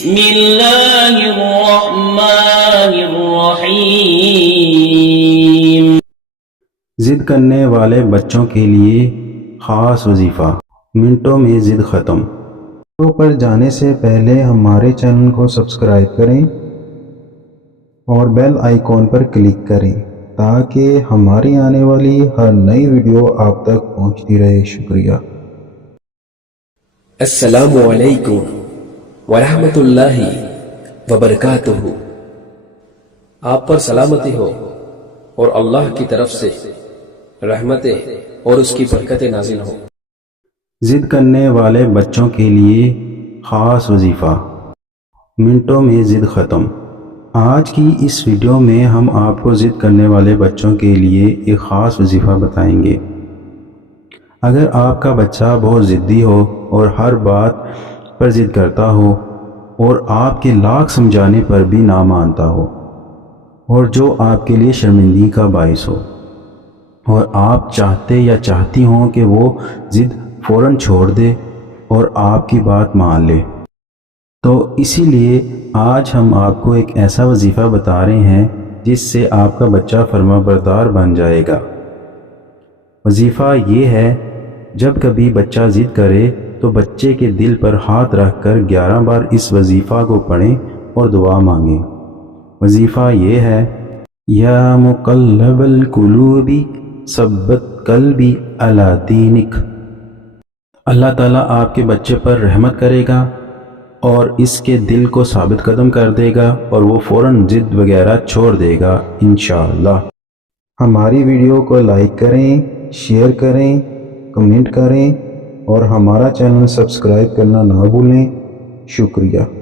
بسم اللہ الرحمن الرحیم۔ ضد کرنے والے بچوں کے لیے خاص وظیفہ، منٹوں میں ضد ختم۔ ویڈیو پر جانے سے پہلے ہمارے چینل کو سبسکرائب کریں اور بیل آئیکن پر کلک کریں تاکہ ہماری آنے والی ہر نئی ویڈیو آپ تک پہنچتی رہے۔ شکریہ۔ السلام علیکم ورحمۃ اللہ وبرکاتہ۔ آپ پر سلامتی ہو اور اللہ کی طرف سے رحمتیں اور اس کی برکتیں نازل ہوں۔ ضد کرنے والے بچوں کے لیے خاص وظیفہ، منٹوں میں ضد ختم۔ آج کی اس ویڈیو میں ہم آپ کو ضد کرنے والے بچوں کے لیے ایک خاص وظیفہ بتائیں گے۔ اگر آپ کا بچہ بہت ضدی ہو اور ہر بات پر ضد کرتا ہو اور آپ کے لاکھ سمجھانے پر بھی نہ مانتا ہو اور جو آپ کے لیے شرمندگی کا باعث ہو اور آپ چاہتے یا چاہتی ہوں کہ وہ ضد فوراً چھوڑ دے اور آپ کی بات مان لے، تو اسی لیے آج ہم آپ کو ایک ایسا وظیفہ بتا رہے ہیں جس سے آپ کا بچہ فرما بردار بن جائے گا۔ وظیفہ یہ ہے، جب کبھی بچہ ضد کرے تو بچے کے دل پر ہاتھ رکھ کر 11 بار اس وظیفہ کو پڑھیں اور دعا مانگیں۔ وظیفہ یہ ہے، یا مقلب القلوب ثبت قلبی علی دینک۔ اللہ تعالیٰ آپ کے بچے پر رحمت کرے گا اور اس کے دل کو ثابت قدم کر دے گا اور وہ فوراً ضد وغیرہ چھوڑ دے گا انشاءاللہ۔ ہماری ویڈیو کو لائک کریں، شیئر کریں، کمنٹ کریں اور ہمارا چینل سبسکرائب کرنا نہ بھولیں۔ شکریہ۔